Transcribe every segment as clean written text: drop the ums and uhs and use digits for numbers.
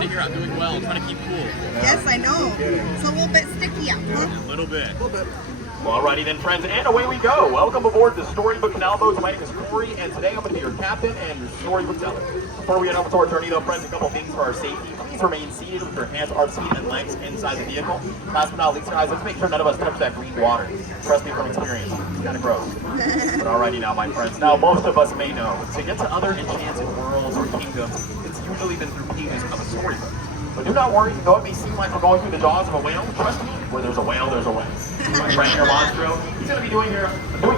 glad to hear I'm doing well. I'm trying to keep cool. Yes, I know. It's a little bit sticky up, huh? A little bit. Well, alrighty then, friends, and away we go. Welcome aboard the Storybook Canal Boats. My name is Corey, and today I'm going to be your captain and your storybook teller. Before we get off to our journey, though, friends, a couple things for our safety. Please remain seated with your hands arms, feet, and legs inside the vehicle. Last but not least, guys, let's make sure none of us touch that green water. Trust me from experience, it's kind of gross. But alrighty now, my friends. Now, most of us may know, to get to other enchanted worlds or kingdoms, it's usually been through pages of a storybook. But do not worry, though it may seem like we're going through the jaws of a whale, trust me, where there's a whale, there's a way. My friend here, Monstro, he's going to be doing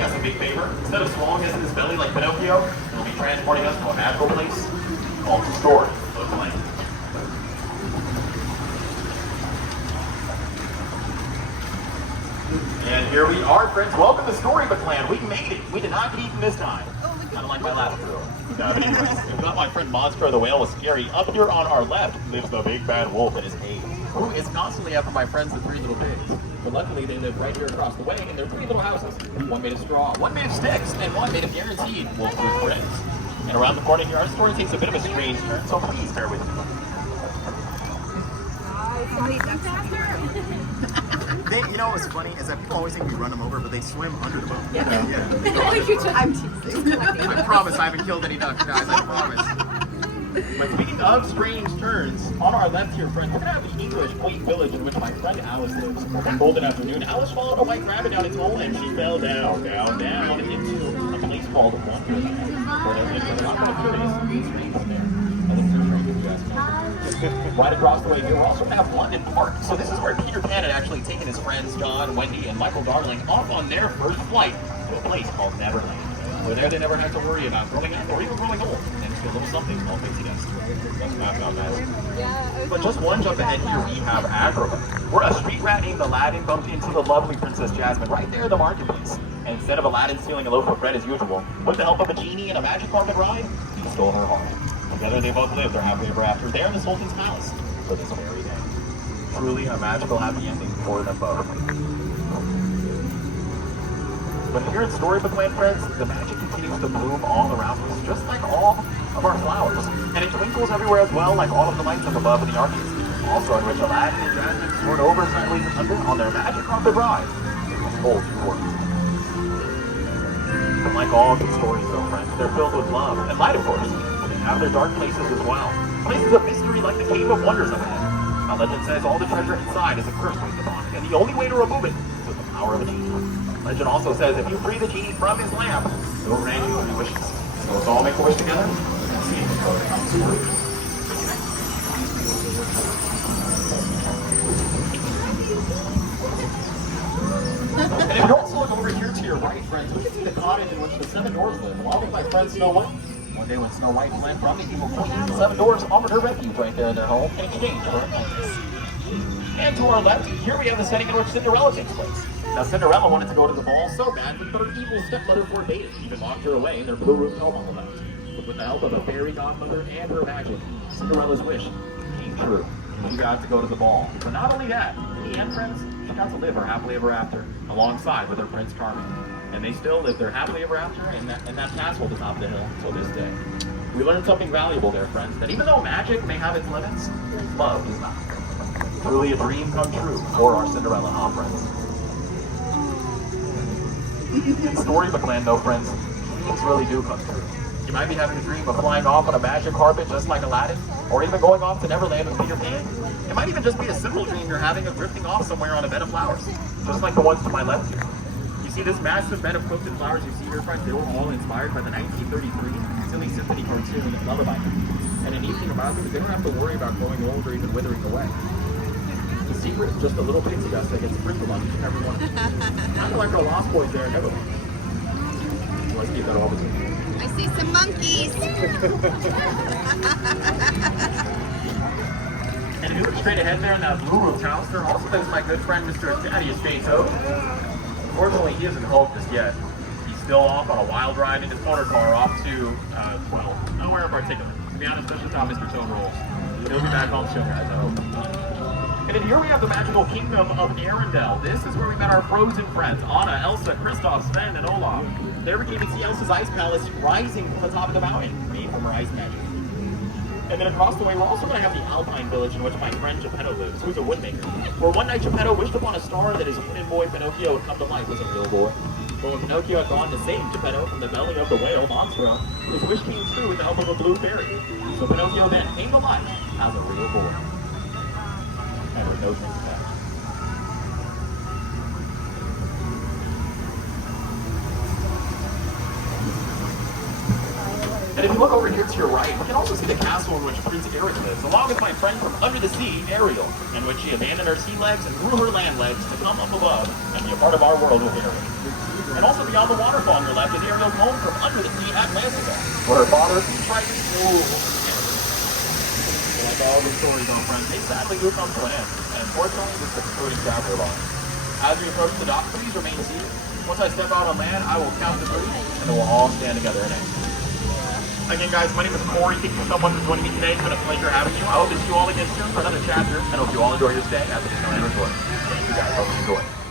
us a big favor. Instead of swallowing us in his belly like Pinocchio, he'll be transporting us to a magical place called the Storybook Land. And here we are, friends. Welcome to Storybook Land. We made it. We did not get eaten this time. Kind of like my last crew. But anyways, we've got my friend Monstro the whale was scary. Up here on our left lives the big bad wolf in his cage, who is constantly after my friends the three little pigs. But luckily they live right here across the way in their three little houses. One made of straw, one made of sticks, and one made of guaranteed wolf-proof bricks. And around the corner here, our story takes a bit of a strange turn, so please bear with me. You know what's funny is that people always think we run them over, but they swim under the boat. Yeah. I'm teasing. I promise I haven't killed any ducks, guys. I promise. But speaking of strange turns, on our left here, friends, we're going to have the English quaint village in which my friend Alice lives. One golden afternoon, Alice followed a white rabbit down its hole, and she fell down into a place called Wonderland, where there is a lot of curious strange there. A little too strange, if you guys know. Right across the way here, we're also going to have London Park. So this is where Peter Pan had actually taken his friends John, Wendy, and Michael Darling off on their first flight to a place called Neverland. Where there they never had to worry about growing up or even growing old. And a little something called pixie dust. That's not bad. But just one jump ahead here, we have Agrabah, where a street rat named Aladdin bumped into the lovely Princess Jasmine right there in the marketplace. And instead of Aladdin stealing a loaf of bread as usual, with the help of a genie and a magic carpet ride, he stole her heart. Together they both lived their happily ever after there in the Sultan's palace for this very day. Truly a magical happy ending for them both. But here in Storybook Land, friends, the magic continues to bloom all around us, just like all of our flowers. And it twinkles everywhere as well, like all of the lights up above in the arcades. Also in which Aladdin and Jasmine soared over sideways and under on their magic carpet ride. It was full tour. And like all good stories, though, friends, they're filled with love and light, of course. But they have their dark places as well. Places of mystery like the Cave of Wonders up ahead. Now, legend says all the treasure inside is a curse waiting upon it, and the only way to remove it is with the power of a genie. Legend also says if you free the genie from his lamp, he'll grant you any wishes. So let's all make a wish together and see if the code comes true. And if you also look over here to your right, friends, we can see the cottage in which the seven dwarfs live, along with my friend Snow White. One day when Snow White fled from the evil queen, the seven dwarfs offered her refuge right there in their home in exchange for her kindness. And to our left, here we have the setting in which Cinderella takes place. Now, Cinderella wanted to go to the ball so bad, but her evil stepmother forbade it, even locked her away in their blue room home on the left. But with the help of a fairy godmother and her magic, Cinderella's wish came true. She got to go to the ball. But not only that, in the end, friends, she got to live her happily ever after, alongside with her Prince Charming. And they still live their happily ever after in that castle at the top of the hill till this day. We learned something valuable there, friends, that even though magic may have its limits, love does not. Truly a dream come true for our Cinderella, friends. In Storybook Land, though, friends, dreams really do come true. You might be having a dream of flying off on a magic carpet just like Aladdin, or even going off to Neverland with Peter Pan. It might even just be a simple dream you're having of drifting off somewhere on a bed of flowers, just like the ones to my left here. You see this massive bed of quilted flowers you see here, friends, they were all inspired by the 1933 Silly Symphony cartoon Lullaby. And a neat thing about them is they don't have to worry about growing old or even withering away. The secret is just a little pixie dust that gets sprinkled on each and every one. Kind of like our Lost Boys there in Neverland. Let's keep that all between you. I see some monkeys. And if you look straight ahead there in that blue room house, there also lives my good friend Mr. Thaddeus J. Toad. Unfortunately, he isn't home just yet. He's still off on a wild ride in his motor car off to, well, nowhere in particular. To be honest, that's just how Mr. Toad rolls. He'll be back on soon, guys, I hope. And then here we have the magical kingdom of Arendelle. This is where we met our frozen friends, Anna, Elsa, Kristoff, Sven, and Olaf. There we came to see Elsa's ice palace rising from the top of the mountain, made from her ice magic. And then across the way, we're also going to have the Alpine Village in which my friend Geppetto lives, who's a woodmaker. Where one night Geppetto wished upon a star that his hidden boy Pinocchio would come to life as a real boy. But when Pinocchio had gone to save Geppetto from the belly of the whale, Monstro, his wish came true with the help of a blue fairy. So Pinocchio then came to life as a real boy. And with no strings attached. And if you look over here to your right, we can also see the castle in which Prince Eric lives, along with my friend from under the sea, Ariel, in which she abandoned her sea legs and grew her land legs to come up above and be a part of our world with Ariel. And also beyond the waterfall on your left is Ariel's home from under the sea at Atlantica, where her father tried to like all the stories on friends, they sadly do come to an end. And unfortunately, this is the concluding chapter of ours. As we approach the dock, please remain seated. Once I step out on land, I will count to 3, and then we'll all stand together in action. Again, guys, my name is Corey. Thank you so much for joining me today. It's been a pleasure having you. I hope to see you all again soon for another chapter, and I hope you all enjoy your stay at the Disneyland Resort. Thank you, guys. Hope you enjoy.